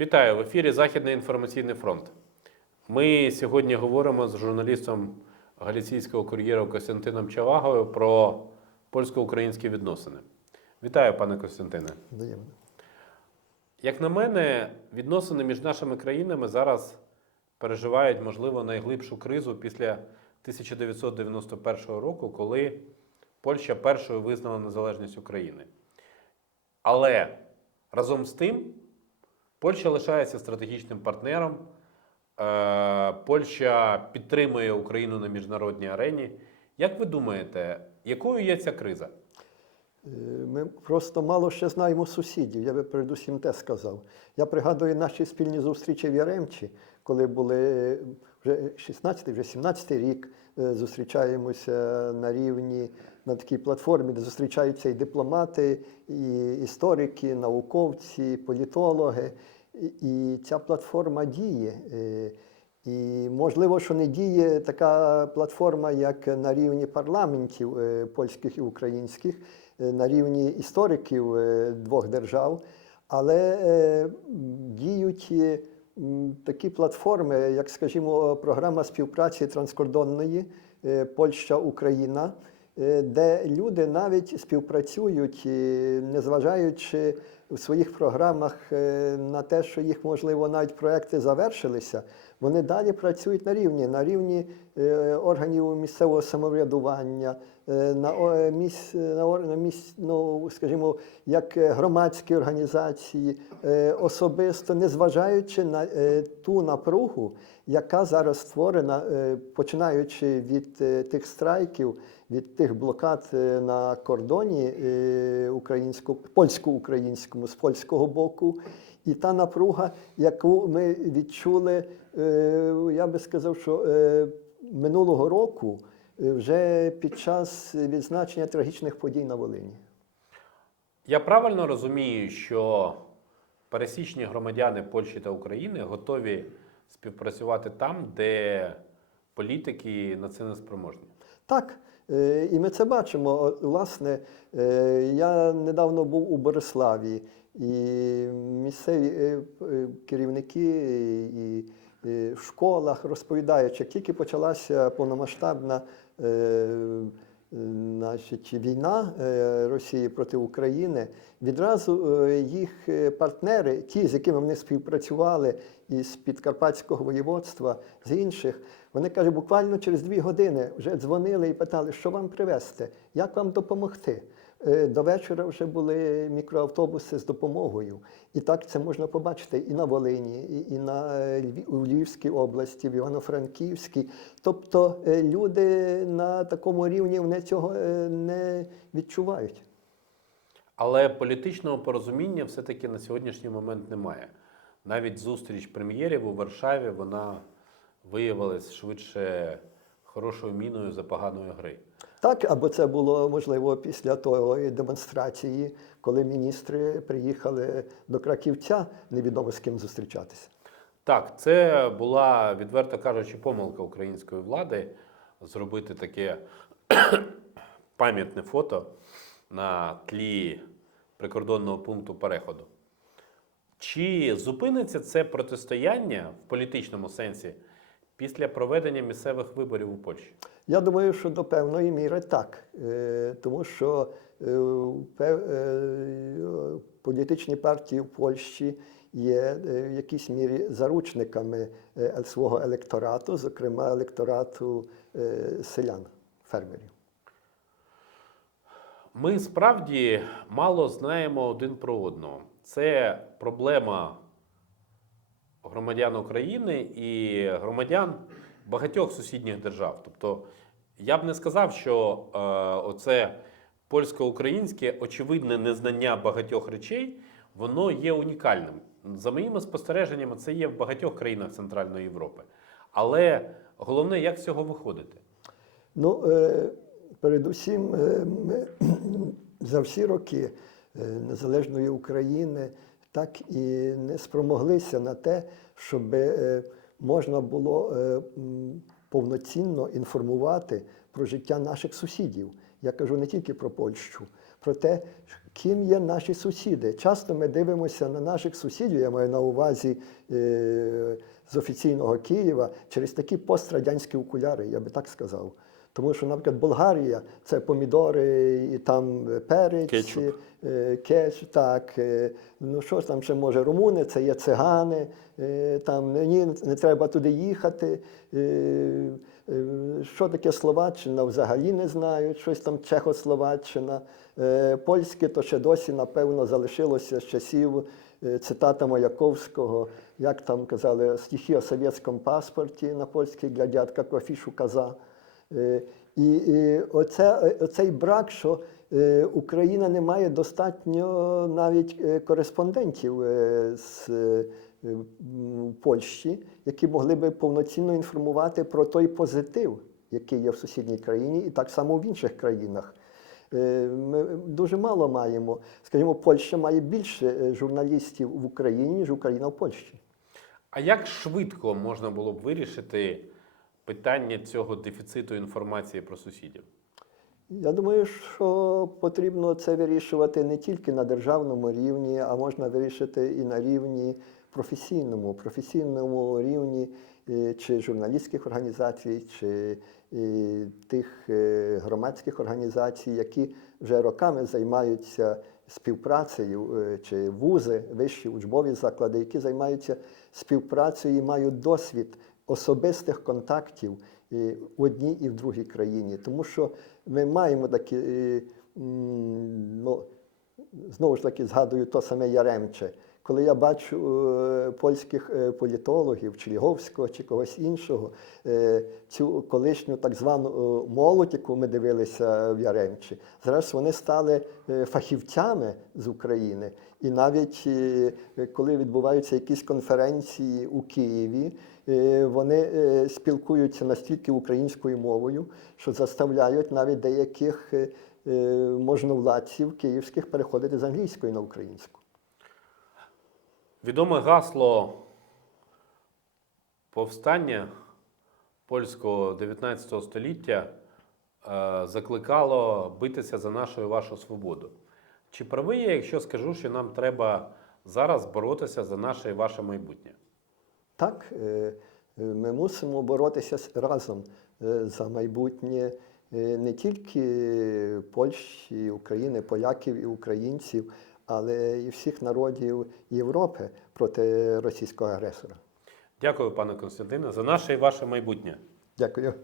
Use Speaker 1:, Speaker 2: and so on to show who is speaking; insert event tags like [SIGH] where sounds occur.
Speaker 1: Вітаю в ефірі Західний інформаційний фронт. Ми сьогодні говоримо з журналістом галіційського кур'єра Костянтином Чавагою про польсько-українські відносини. Вітаю, пане Костянтине.
Speaker 2: Взаємно.
Speaker 1: Як на мене, відносини між нашими країнами зараз переживають, можливо, найглибшу кризу після 1991 року, коли Польща першою визнала незалежність України. Але разом з тим, Польща лишається стратегічним партнером. Е, Польща підтримує Україну на міжнародній арені. Як ви думаєте, якою є ця криза?
Speaker 2: Е, Ми просто мало ще знаємо сусідів. Я би передусім те сказав. Я пригадую наші спільні зустрічі в Яремчі, коли були вже 16 вже 17 рік. е, Зустрічаємося на рівні на такій платформі, де зустрічаються і дипломати, і історики, науковці, політологи. І- І ця платформа діє. Е, І можливо, що не діє така платформа, як на рівні парламентів е, польських і українських, е, на рівні істориків двох держав, але діють такі платформи, як, скажімо, програма співпраці транскордонної Польща-Україна, е, де люди навіть співпрацюють, е, незважаючи в своїх програмах е, на те, що їх, можливо, навіть проекти завершилися, вони далі працюють на рівні, на рівні е, органів місцевого самоврядування, е, на, о- міс, на, міс, ну, скажімо, як громадські організації, е, особисто незважаючи на ту напругу, яка зараз створена, починаючи від тих страйків, від тих блокад на кордоні українсько, польсько-українському з польського боку. І та напруга, яку ми відчули, я би сказав, що е, минулого року, е, вже під час відзначення трагічних подій на Волині.
Speaker 1: Я правильно розумію, що пересічні громадяни Польщі та України готові співпрацювати там, де політики на це не спроможні.
Speaker 2: Так, е, і ми це бачимо. Власне, е, я недавно був у Бориславі, і місцеві е, е, керівники і е, в школах розповідають, як тільки почалася повномасштабна е, е, значить, війна е, Росії проти України, відразу е, їх е, партнери, ті, з якими вони співпрацювали із Підкарпатського воєводства, з інших, вони кажуть, буквально через дві години вже дзвонили і питали, що вам привезти, як вам допомогти. Е, До вечора вже були мікроавтобуси з допомогою. І так це можна побачити і на Волині, і, на е, у Львівській області, в Івано-Франківській. Тобто е, люди на такому рівні вони цього не відчувають.
Speaker 1: Але політичного порозуміння все-таки на сьогоднішній момент немає. Навіть зустріч прем'єрів у Варшаві вона виявилась швидше хорошою міною за поганої гри.
Speaker 2: Так, або це було можливо після тої демонстрації, коли міністри приїхали до Краківця, невідомо з ким зустрічатися.
Speaker 1: Так, це була, відверто кажучи, помилка української влади зробити таке [COUGHS] пам'ятне фото на тлі прикордонного пункту переходу. Чи зупиниться це протистояння в політичному сенсі після проведення місцевих виборів у Польщі?
Speaker 2: Я думаю, що до певної міри так, Е, тому що е, е, політичні партії в Польщі є в якійсь мірі заручниками свого електорату, зокрема електорату селян, фермерів.
Speaker 1: Ми справді мало знаємо один про одного. Це проблема громадян України і громадян багатьох сусідніх держав. Тобто, я б не сказав, що е, оце польсько-українське очевидне незнання багатьох речей, воно є унікальним. За моїми спостереженнями, це є в багатьох країнах Центральної Європи. Але головне, як з цього виходити?
Speaker 2: Ну, е, передусім, е, ми [CLEARS THROAT] за всі роки е, незалежної України так і не спромоглися на те, щоб е, можна було е, повноцінно інформувати про життя наших сусідів. Я кажу не тільки про Польщу, про те, ким є наші сусіди. Часто ми дивимося на наших сусідів, я маю на увазі е, з офіційного Києва, через такі пострадянські окуляри, я би так сказав. Тому що, наприклад, Болгарія це помідори і там перець,
Speaker 1: Кетчуп.
Speaker 2: е, кетч, так. е, Ну що ж там ще може? Румуни, це є цигани, е, там ні, не треба туди їхати. Що таке Словаччина? Взагалі не знають, щось там Чехословаччина. Польське то ще досі, напевно, залишилося з часів цитата Маяковського, як там казали, стихи о совєтському паспорті на польський глядять, як афішу каза. Е, І, оце, е, оцей брак, що е, Україна не має достатньо навіть кореспондентів з Польщі, які могли би повноцінно інформувати про той позитив, який є в сусідній країні, і так само в інших країнах. Ми дуже мало маємо. Скажімо, Польща має більше журналістів в Україні, ніж Україна в Польщі.
Speaker 1: А як швидко можна було б вирішити питання цього дефіциту інформації про сусідів?
Speaker 2: Я думаю, що потрібно це вирішувати не тільки на державному рівні, а можна вирішити і на рівні професійному, професійному рівні е, чи журналістських організацій, чи е, тих е, громадських організацій, які вже роками займаються співпрацею, чи вузи, вищі учбові заклади, які займаються співпрацею і мають досвід особистих контактів в одній і в другій країні. Тому що ми маємо такі, е, ну, знову ж таки згадую то саме Яремче. Коли я бачу е, польських е, політологів, чи Ліговського, чи когось іншого, е, цю колишню так звану молодь, яку ми дивилися в Яремчі, зараз вони стали фахівцями з України. І навіть коли відбуваються якісь конференції у Києві, вони спілкуються настільки українською мовою, що заставляють навіть деяких можновладців київських переходити з англійської на українську.
Speaker 1: Відоме гасло повстання польського 19 століття е, закликало битися за нашу і вашу свободу. Чи правий я, якщо скажу, що нам треба зараз боротися за наше і ваше майбутнє?
Speaker 2: Так, е, е, ми мусимо боротися разом за майбутнє не тільки Польщі, України, поляків і українців, але і всіх народів Європи проти російського агресора.
Speaker 1: Дякую, пане Константине, за наше і ваше майбутнє.
Speaker 2: Дякую.